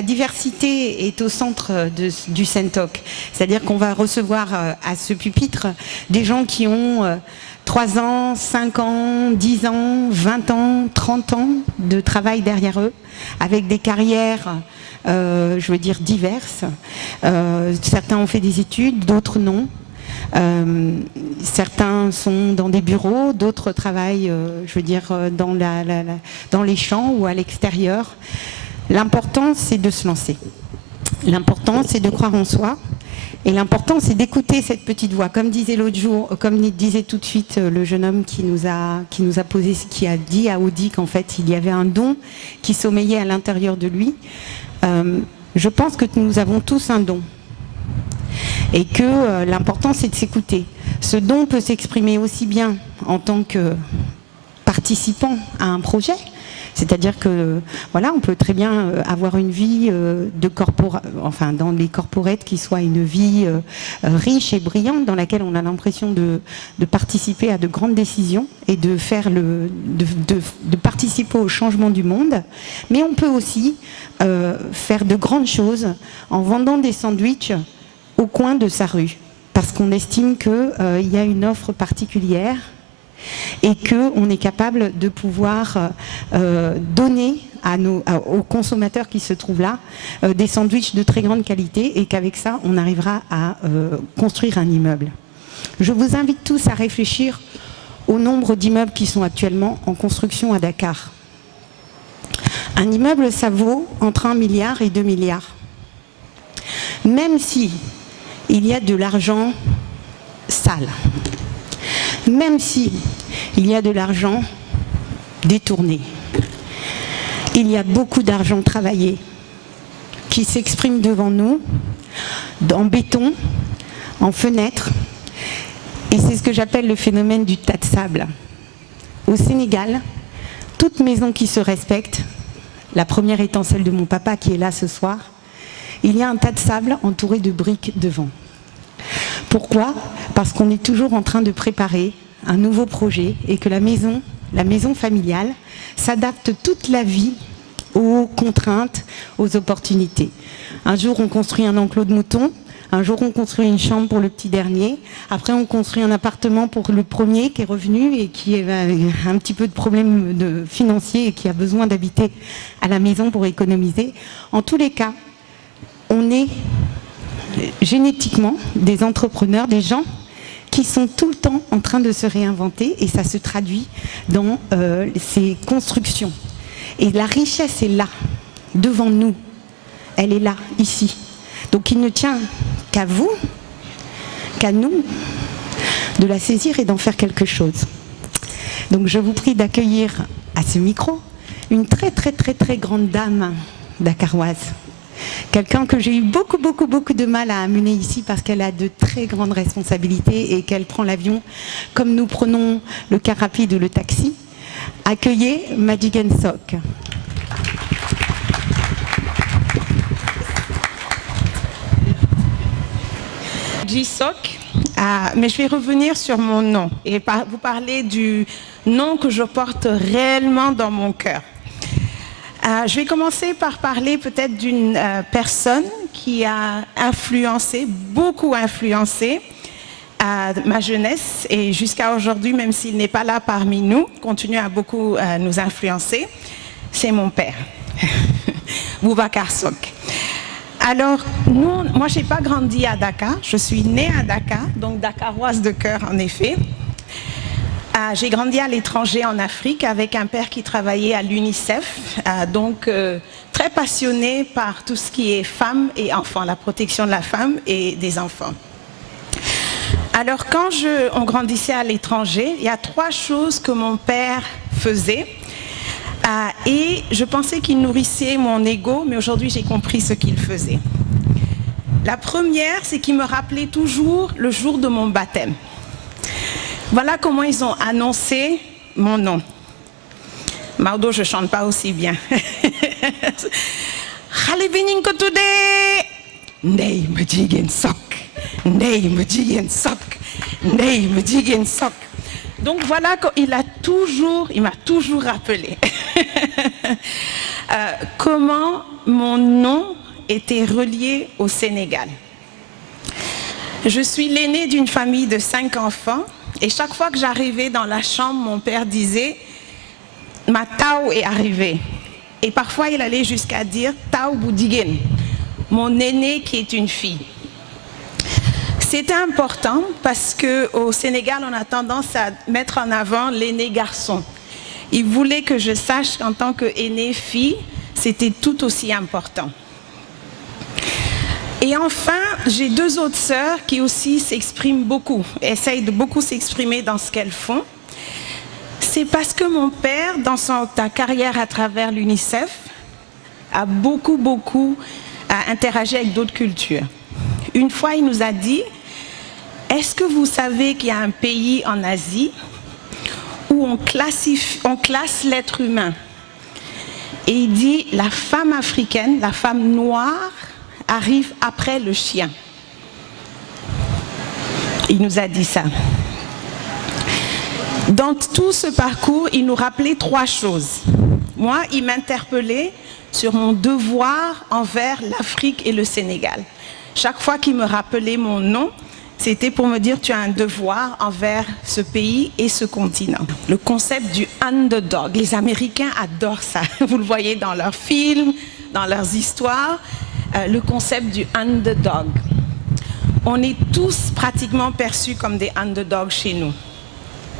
la diversité est au centre du Sentok. C'est-à-dire qu'on va recevoir à ce pupitre des gens qui ont 3 ans, 5 ans, 10 ans, 20 ans, 30 ans de travail derrière eux, avec des carrières, je veux dire, diverses. Certains ont fait des études, d'autres non. Certains sont dans des bureaux, d'autres travaillent, je veux dire, dans les champs ou à l'extérieur. L'important, c'est de se lancer. L'important, c'est de croire en soi. Et l'important, c'est d'écouter cette petite voix. Comme disait l'autre jour, comme disait tout de suite le jeune homme qui nous a posé, qui a dit à Audi qu'en fait, il y avait un don qui sommeillait à l'intérieur de lui. Je pense que nous avons tous un don. Et que l'important, c'est de s'écouter. Ce don peut s'exprimer aussi bien en tant que participant à un projet, c'est-à-dire que voilà, on peut très bien avoir une vie dans les corporates qui soit une vie riche et brillante, dans laquelle on a l'impression de participer à de grandes décisions et de participer au changement du monde. Mais on peut aussi faire de grandes choses en vendant des sandwichs au coin de sa rue, parce qu'on estime qu'il y a une offre particulière et qu'on est capable de pouvoir donner aux consommateurs qui se trouvent là des sandwichs de très grande qualité, et qu'avec ça, on arrivera à construire un immeuble. Je vous invite tous à réfléchir au nombre d'immeubles qui sont actuellement en construction à Dakar. Un immeuble, ça vaut entre 1 milliard et 2 milliards. Même si il y a de l'argent sale, même si il y a de l'argent détourné, il y a beaucoup d'argent travaillé qui s'exprime devant nous, en béton, en fenêtres, et c'est ce que j'appelle le phénomène du tas de sable. Au Sénégal, toute maison qui se respecte, la première étant celle de mon papa qui est là ce soir, il y a un tas de sable entouré de briques devant. Pourquoi ? Parce qu'on est toujours en train de préparer un nouveau projet et que la maison familiale s'adapte toute la vie aux contraintes, aux opportunités. Un jour, on construit un enclos de moutons. Un jour, on construit une chambre pour le petit dernier. Après, on construit un appartement pour le premier qui est revenu et qui a un petit peu de problème financier et qui a besoin d'habiter à la maison pour économiser. En tous les cas, on est génétiquement des entrepreneurs, des gens qui sont tout le temps en train de se réinventer, et ça se traduit dans ces constructions. Et la richesse est là, devant nous. Elle est là, ici. Donc il ne tient qu'à vous, qu'à nous, de la saisir et d'en faire quelque chose. Donc je vous prie d'accueillir à ce micro une très très très très grande dame dakaroise. Quelqu'un que j'ai eu beaucoup de mal à amener ici parce qu'elle a de très grandes responsabilités et qu'elle prend l'avion comme nous prenons le car rapide ou le taxi. Accueillez Madjiguène Sok. Sok. Mais je vais revenir sur mon nom et vous parler du nom que je porte réellement dans mon cœur. Je vais commencer par parler peut-être d'une personne qui a beaucoup influencé ma jeunesse, et jusqu'à aujourd'hui, même s'il n'est pas là parmi nous, continue à beaucoup nous influencer. C'est mon père, Boubacar Sok. Alors, moi, je n'ai pas grandi à Dakar, je suis née à Dakar, donc dakaroise de cœur en effet. J'ai grandi à l'étranger en Afrique avec un père qui travaillait à l'UNICEF, donc très passionné par tout ce qui est femmes et enfants, la protection de la femme et des enfants. Alors quand on grandissait à l'étranger, il y a 3 choses que mon père faisait. Et je pensais qu'il nourrissait mon ego, mais aujourd'hui j'ai compris ce qu'il faisait. La première, c'est qu'il me rappelait toujours le jour de mon baptême. Voilà comment ils ont annoncé mon nom. Mardo, je ne chante pas aussi bien. Ndeye Madjiguène Sok. Ndeye Madjiguène Sok. Ndeye Madjiguène Sok. Donc voilà, il m'a toujours rappelé. comment mon nom était relié au Sénégal. Je suis l'aînée d'une famille de 5 enfants et chaque fois que j'arrivais dans la chambre, mon père disait « Ma Tao est arrivée ». Et parfois, il allait jusqu'à dire « Tao Boudigen », mon aînée qui est une fille. C'était important parce qu'au Sénégal, on a tendance à mettre en avant l'aîné garçon. Il voulait que je sache qu'en tant qu'aînée fille, c'était tout aussi important. Et enfin, j'ai 2 autres sœurs qui aussi s'expriment beaucoup, essayent de beaucoup s'exprimer dans ce qu'elles font. C'est parce que mon père, dans sa carrière à travers l'UNICEF, a beaucoup interagi avec d'autres cultures. Une fois, il nous a dit, est-ce que vous savez qu'il y a un pays en Asie où on classe l'être humain? Et il dit, la femme africaine, la femme noire, arrive après le chien. Il nous a dit ça. Dans tout ce parcours, il nous rappelait 3 choses. Moi, il m'interpellait sur mon devoir envers l'Afrique et le Sénégal. Chaque fois qu'il me rappelait mon nom, c'était pour me dire tu as un devoir envers ce pays et ce continent. Le concept du underdog, les Américains adorent ça. Vous le voyez dans leurs films, dans leurs histoires. Le concept du underdog. On est tous pratiquement perçus comme des underdogs chez nous.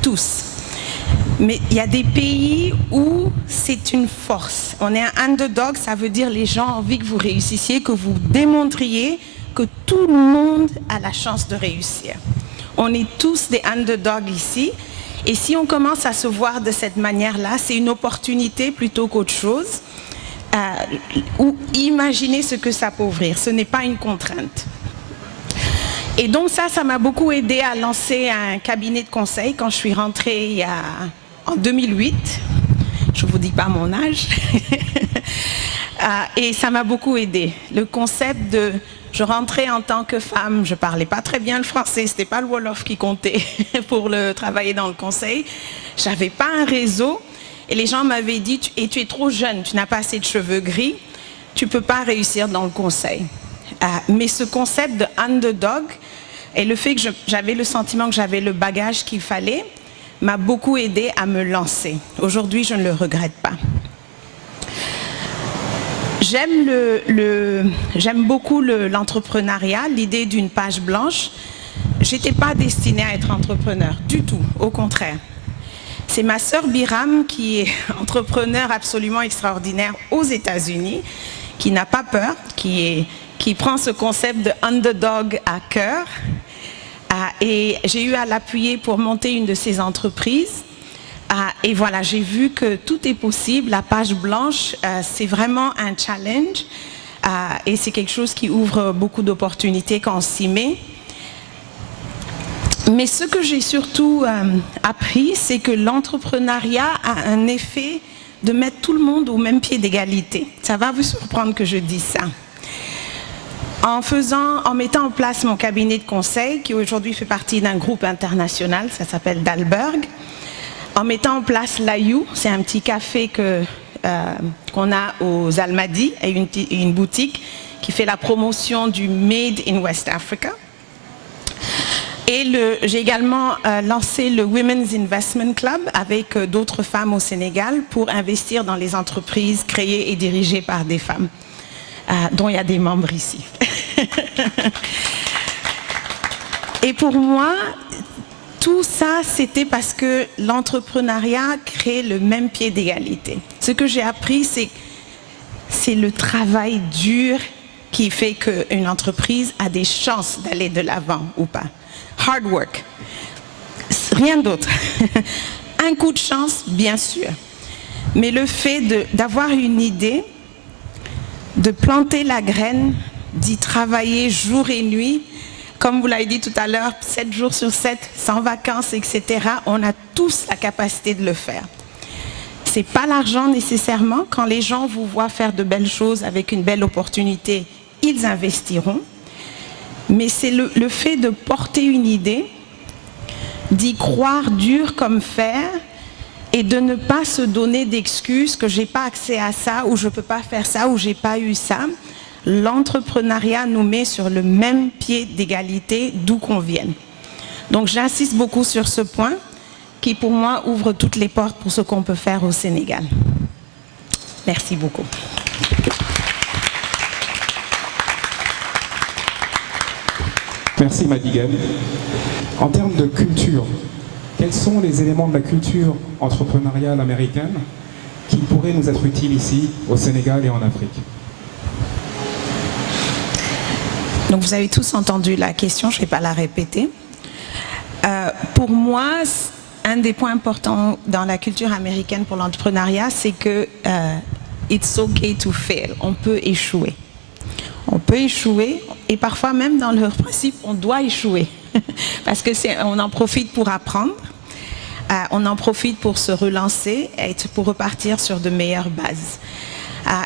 Tous. Mais il y a des pays où c'est une force. On est un underdog, ça veut dire les gens ont envie que vous réussissiez, que vous démontriez que tout le monde a la chance de réussir. On est tous des underdogs ici. Et si on commence à se voir de cette manière-là, c'est une opportunité plutôt qu'autre chose. Ou imaginer ce que ça peut ouvrir. Ce n'est pas une contrainte. Et donc ça m'a beaucoup aidé à lancer un cabinet de conseil quand je suis rentrée en 2008. Je ne vous dis pas mon âge. Et ça m'a beaucoup aidé. Le concept de... Je rentrais en tant que femme, je ne parlais pas très bien le français, ce n'était pas le Wolof qui comptait pour travailler dans le conseil. Je n'avais pas un réseau. Et les gens m'avaient dit, et tu es trop jeune, tu n'as pas assez de cheveux gris, tu ne peux pas réussir dans le conseil. Mais ce concept de underdog et le fait que j'avais le sentiment que j'avais le bagage qu'il fallait m'a beaucoup aidé à me lancer. Aujourd'hui, je ne le regrette pas. J'aime beaucoup l'entrepreneuriat, l'idée d'une page blanche. Je n'étais pas destinée à être entrepreneur, du tout, au contraire. C'est ma sœur Biram qui est entrepreneur absolument extraordinaire aux États-Unis, qui n'a pas peur, qui prend ce concept de underdog à cœur. Et j'ai eu à l'appuyer pour monter une de ses entreprises. Et voilà, j'ai vu que tout est possible. La page blanche, c'est vraiment un challenge. Et c'est quelque chose qui ouvre beaucoup d'opportunités quand on s'y met. Mais ce que j'ai surtout appris, c'est que l'entrepreneuriat a un effet de mettre tout le monde au même pied d'égalité. Ça va vous surprendre que je dise ça. En mettant en place mon cabinet de conseil, qui aujourd'hui fait partie d'un groupe international, ça s'appelle Dalberg, en mettant en place l'Ayou, c'est un petit café qu'on a aux Almadies, et une boutique qui fait la promotion du Made in West Africa. Et j'ai également lancé le Women's Investment Club avec d'autres femmes au Sénégal pour investir dans les entreprises créées et dirigées par des femmes, dont il y a des membres ici. Et pour moi, tout ça, c'était parce que l'entrepreneuriat crée le même pied d'égalité. Ce que j'ai appris, c'est le travail dur qui fait qu'une entreprise a des chances d'aller de l'avant ou pas. Hard work. Rien d'autre. Un coup de chance, bien sûr. Mais le fait d'avoir une idée, de planter la graine, d'y travailler jour et nuit, comme vous l'avez dit tout à l'heure, 7 jours sur 7, sans vacances, etc., on a tous la capacité de le faire. Ce n'est pas l'argent nécessairement. Quand les gens vous voient faire de belles choses avec une belle opportunité, ils investiront. Mais c'est le fait de porter une idée, d'y croire dur comme fer, et de ne pas se donner d'excuses que j'ai pas accès à ça, ou je peux pas faire ça, ou j'ai pas eu ça. L'entrepreneuriat nous met sur le même pied d'égalité d'où qu'on vienne. Donc j'insiste beaucoup sur ce point qui pour moi ouvre toutes les portes pour ce qu'on peut faire au Sénégal. Merci beaucoup. Merci Madigan. En termes de culture, quels sont les éléments de la culture entrepreneuriale américaine qui pourraient nous être utiles ici, au Sénégal et en Afrique? Donc vous avez tous entendu la question, je ne vais pas la répéter. Pour moi, un des points importants dans la culture américaine pour l'entrepreneuriat, c'est que it's okay to fail. On peut échouer. On peut échouer et parfois même dans leur principe, on doit échouer parce que on en profite pour apprendre, on en profite pour se relancer et pour repartir sur de meilleures bases.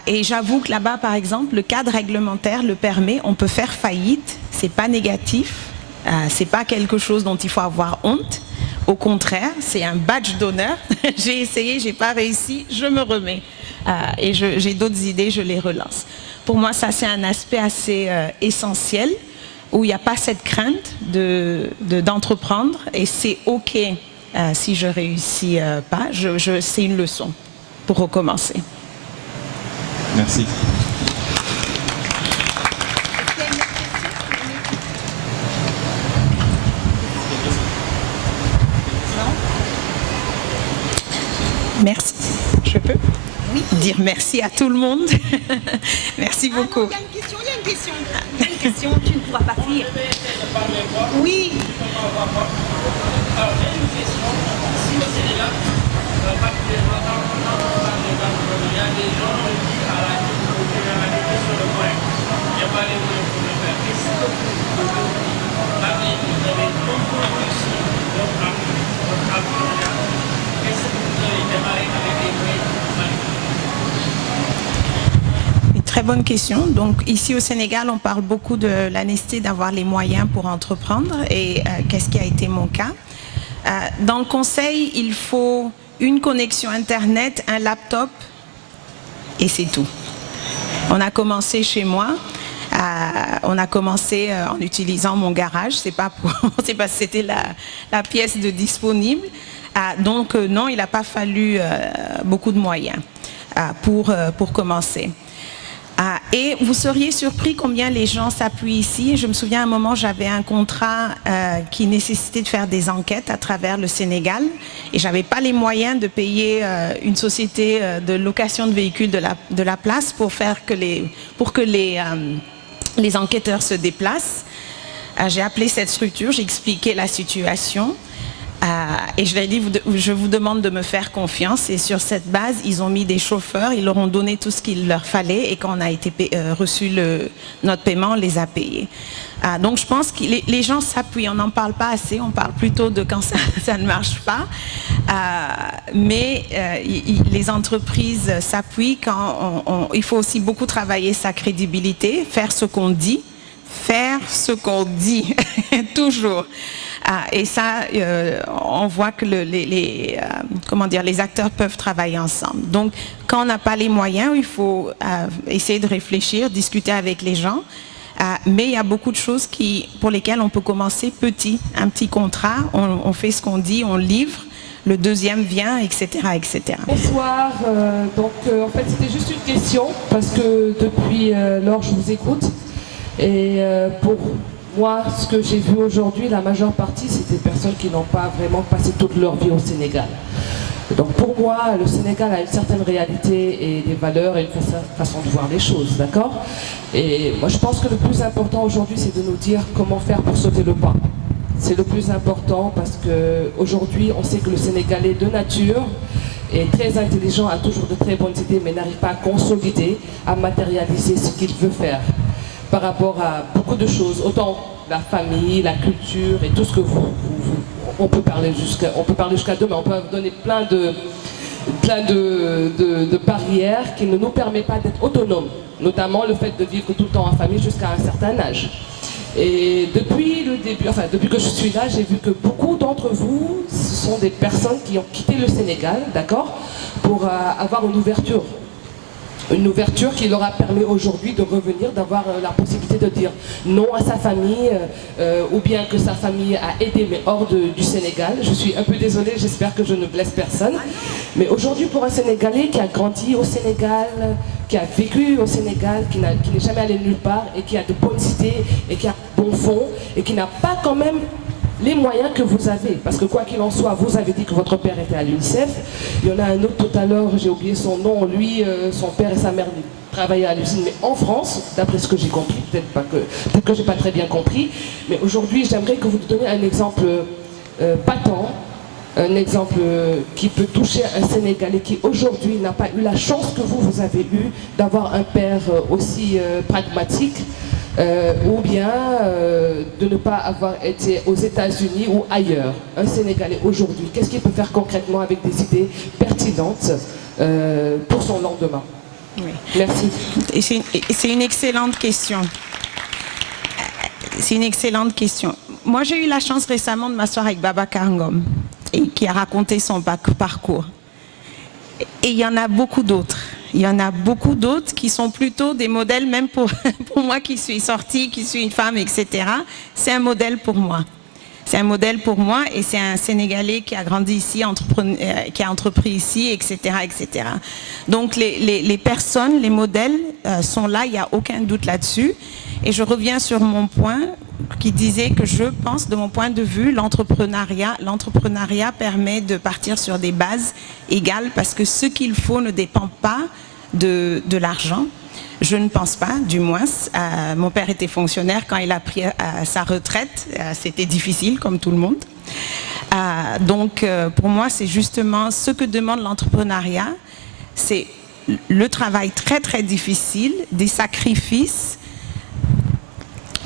Et j'avoue que là-bas, par exemple, le cadre réglementaire le permet, on peut faire faillite, c'est pas négatif, c'est pas quelque chose dont il faut avoir honte. Au contraire, c'est un badge d'honneur. J'ai essayé, j'ai pas réussi, je me remets. Et j'ai d'autres idées, je les relance. Pour moi, ça c'est un aspect assez essentiel où il n'y a pas cette crainte d'entreprendre et c'est ok si je réussis pas. C'est une leçon pour recommencer. Merci. Merci. Je peux dire merci à tout le monde. Merci beaucoup. Il y a une question, il y a une question, tu ne pourras pas dire. Oui. Très bonne question. Donc ici au Sénégal, on parle beaucoup de la nécessité d'avoir les moyens pour entreprendre et qu'est-ce qui a été mon cas. Dans le conseil, il faut une connexion Internet, un laptop et c'est tout. On a commencé chez moi. On a commencé en utilisant mon garage. C'est pas c'était la pièce de disponible. Donc non, il n'a pas fallu beaucoup de moyens pour commencer. Et vous seriez surpris combien les gens s'appuient ici. Je me souviens à un moment, j'avais un contrat qui nécessitait de faire des enquêtes à travers le Sénégal et j'avais pas les moyens de payer une société de location de véhicules de la place pour que les enquêteurs se déplacent. J'ai appelé cette structure, j'ai expliqué la situation. Et je leur ai dit, je vous demande de me faire confiance. Et sur cette base, ils ont mis des chauffeurs, ils leur ont donné tout ce qu'il leur fallait. Et quand on a reçu notre paiement, on les a payés. Donc je pense que les gens s'appuient, on n'en parle pas assez, on parle plutôt de quand ça ne marche pas. Mais les entreprises s'appuient quand il faut aussi beaucoup travailler sa crédibilité, faire ce qu'on dit, toujours. Et ça, on voit que les acteurs peuvent travailler ensemble. Donc, quand on n'a pas les moyens, il faut essayer de réfléchir, discuter avec les gens. Mais il y a beaucoup de choses pour lesquelles on peut commencer petit. Un petit contrat, on fait ce qu'on dit, on livre. Le deuxième vient, etc., etc. Bonsoir. En fait, c'était juste une question parce que depuis lors, je vous écoute. Et pour moi, ce que j'ai vu aujourd'hui, la majeure partie, c'est des personnes qui n'ont pas vraiment passé toute leur vie au Sénégal. Donc pour moi, le Sénégal a une certaine réalité et des valeurs et une façon de voir les choses, d'accord? Et moi, je pense que le plus important aujourd'hui, c'est de nous dire comment faire pour sauter le pas. C'est le plus important parce qu'aujourd'hui, on sait que le Sénégalais de nature est très intelligent, a toujours de très bonnes idées, mais n'arrive pas à consolider, à matérialiser ce qu'il veut faire. Par rapport à beaucoup de choses, autant la famille, la culture et tout ce que on peut parler jusqu'à demain, on peut donner plein de barrières qui ne nous permettent pas d'être autonomes, notamment le fait de vivre tout le temps en famille jusqu'à un certain âge. Et depuis le début, enfin depuis que je suis là, j'ai vu que beaucoup d'entre vous, ce sont des personnes qui ont quitté le Sénégal, d'accord, pour avoir une ouverture. Une ouverture qui leur a permis aujourd'hui de revenir, d'avoir la possibilité de dire non à sa famille, ou bien que sa famille a aidé, mais hors du Sénégal. Je suis un peu désolée, j'espère que je ne blesse personne. Mais aujourd'hui, pour un Sénégalais qui a grandi au Sénégal, qui a vécu au Sénégal, qui n'est jamais allé nulle part, et qui a de bonnes idées, et qui a un bon fond, et qui n'a pas quand même les moyens que vous avez, parce que quoi qu'il en soit, vous avez dit que votre père était à l'UNICEF. Il y en a un autre tout à l'heure, j'ai oublié son nom, lui, son père et sa mère travaillaient à l'usine, mais en France, d'après ce que j'ai compris, peut-être que j'ai pas très bien compris, mais aujourd'hui, j'aimerais que vous nous donniez un exemple patent, un exemple qui peut toucher un Sénégalais qui aujourd'hui n'a pas eu la chance que vous avez eue d'avoir un père aussi pragmatique, ou bien de ne pas avoir été aux États-Unis ou ailleurs. Un Sénégalais aujourd'hui, qu'est-ce qu'il peut faire concrètement avec des idées pertinentes pour son lendemain? Oui. Merci. Et c'est une excellente question. C'est une excellente question. Moi, j'ai eu la chance récemment de m'asseoir avec Babacar Ngom, qui a raconté son parcours. Et il y en a beaucoup d'autres. Il y en a beaucoup d'autres qui sont plutôt des modèles, même pour moi qui suis sortie, qui suis une femme, etc. C'est un modèle pour moi. C'est un modèle pour moi et c'est un Sénégalais qui a grandi ici, qui a entrepris ici, etc. etc. Donc les personnes, les modèles sont là, il n'y a aucun doute là-dessus. Et je reviens sur mon point qui disait que je pense, de mon point de vue, l'entrepreneuriat permet de partir sur des bases égales parce que ce qu'il faut ne dépend pas de l'argent. Je ne pense pas, du moins. Mon père était fonctionnaire quand il a pris sa retraite. C'était difficile, comme tout le monde. Donc, pour moi, c'est justement ce que demande l'entrepreneuriat. C'est le travail très, très difficile, des sacrifices.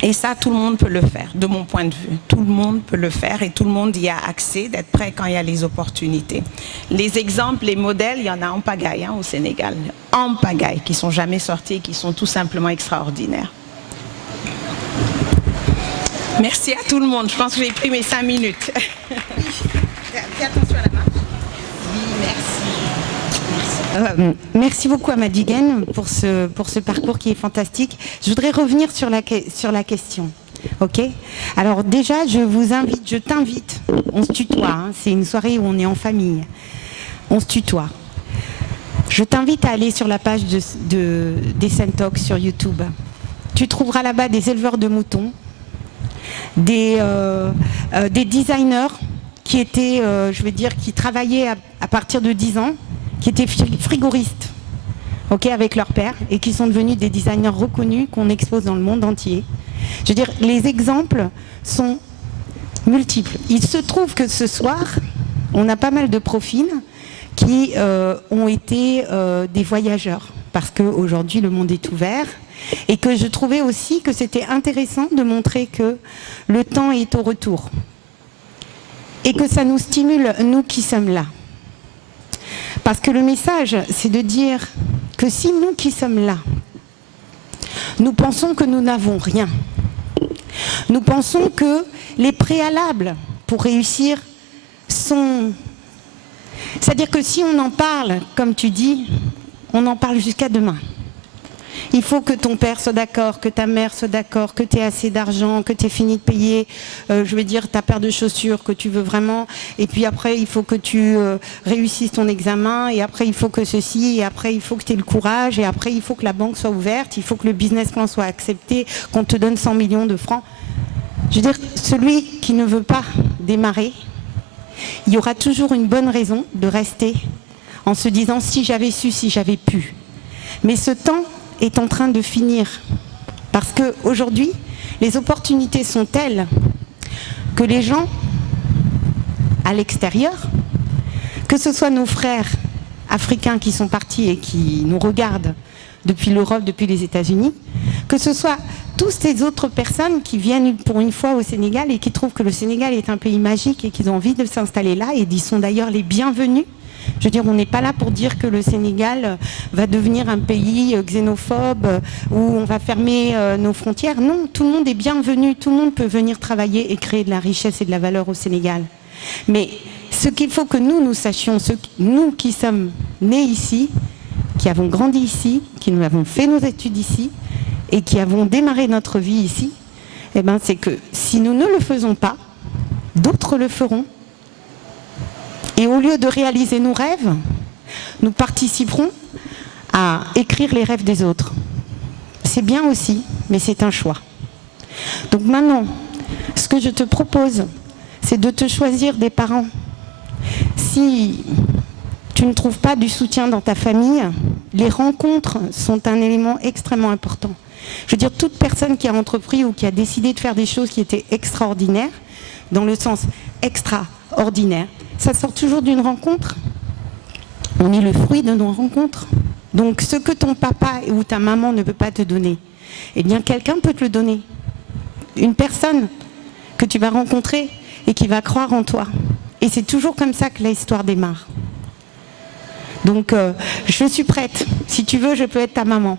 Et ça, tout le monde peut le faire, de mon point de vue. Tout le monde peut le faire et tout le monde y a accès, d'être prêt quand il y a les opportunités. Les exemples, les modèles, il y en a en pagaille au Sénégal. En pagaille, qui ne sont jamais sortis et qui sont tout simplement extraordinaires. Merci à tout le monde. Je pense que j'ai pris mes 5 minutes. Fais attention à la marche. Oui, merci. Merci beaucoup à Madigan pour ce parcours qui est fantastique. Je voudrais revenir sur la question. Ok. Alors déjà, je t'invite, on se tutoie, hein, c'est une soirée où on est en famille. On se tutoie. Je t'invite à aller sur la page des Sentox sur YouTube. Tu trouveras là-bas des éleveurs de moutons, des designers qui étaient, qui travaillaient à partir de 10 ans, qui étaient frigoristes, avec leur père, et qui sont devenus des designers reconnus qu'on expose dans le monde entier. Je veux dire, les exemples sont multiples. Il se trouve que ce soir, on a pas mal de profils qui ont été des voyageurs, parce qu'aujourd'hui, le monde est ouvert, et que je trouvais aussi que c'était intéressant de montrer que le temps est au retour, et que ça nous stimule, nous qui sommes là. Parce que le message, c'est de dire que si nous qui sommes là, nous pensons que nous n'avons rien, nous pensons que les préalables pour réussir sont... C'est-à-dire que si on en parle, comme tu dis, on en parle jusqu'à demain. Il faut que ton père soit d'accord, que ta mère soit d'accord, que tu aies assez d'argent, que tu aies fini de payer, ta paire de chaussures que tu veux vraiment. Et puis après, il faut que tu réussisses ton examen. Et après, il faut que ceci. Et après, il faut que tu aies le courage. Et après, il faut que la banque soit ouverte. Il faut que le business plan soit accepté, qu'on te donne 100 millions de francs. Je veux dire, celui qui ne veut pas démarrer, il y aura toujours une bonne raison de rester en se disant si j'avais su, si j'avais pu. Mais ce temps est en train de finir. Parce qu'aujourd'hui, les opportunités sont telles que les gens à l'extérieur, que ce soit nos frères africains qui sont partis et qui nous regardent depuis l'Europe, depuis les États-Unis, que ce soit toutes ces autres personnes qui viennent pour une fois au Sénégal et qui trouvent que le Sénégal est un pays magique et qu'ils ont envie de s'installer là, et ils sont d'ailleurs les bienvenus, Je veux dire, on n'est pas là pour dire que le Sénégal va devenir un pays xénophobe où on va fermer nos frontières. Non, tout le monde est bienvenu, tout le monde peut venir travailler et créer de la richesse et de la valeur au Sénégal. Mais ce qu'il faut que nous sachions, nous qui sommes nés ici, qui avons grandi ici, qui nous avons fait nos études ici et qui avons démarré notre vie ici, eh ben, c'est que si nous ne le faisons pas, d'autres le feront. Et au lieu de réaliser nos rêves, nous participerons à écrire les rêves des autres. C'est bien aussi, mais c'est un choix. Donc maintenant, ce que je te propose, c'est de te choisir des parents. Si tu ne trouves pas du soutien dans ta famille, les rencontres sont un élément extrêmement important. Je veux dire, toute personne qui a entrepris ou qui a décidé de faire des choses qui étaient extraordinaires, dans le sens extraordinaire, ça sort toujours d'une rencontre. On est le fruit de nos rencontres. Donc ce que ton papa ou ta maman ne peut pas te donner, eh bien quelqu'un peut te le donner. Une personne que tu vas rencontrer et qui va croire en toi. Et c'est toujours comme ça que l'histoire démarre. Donc je suis prête. Si tu veux, je peux être ta maman.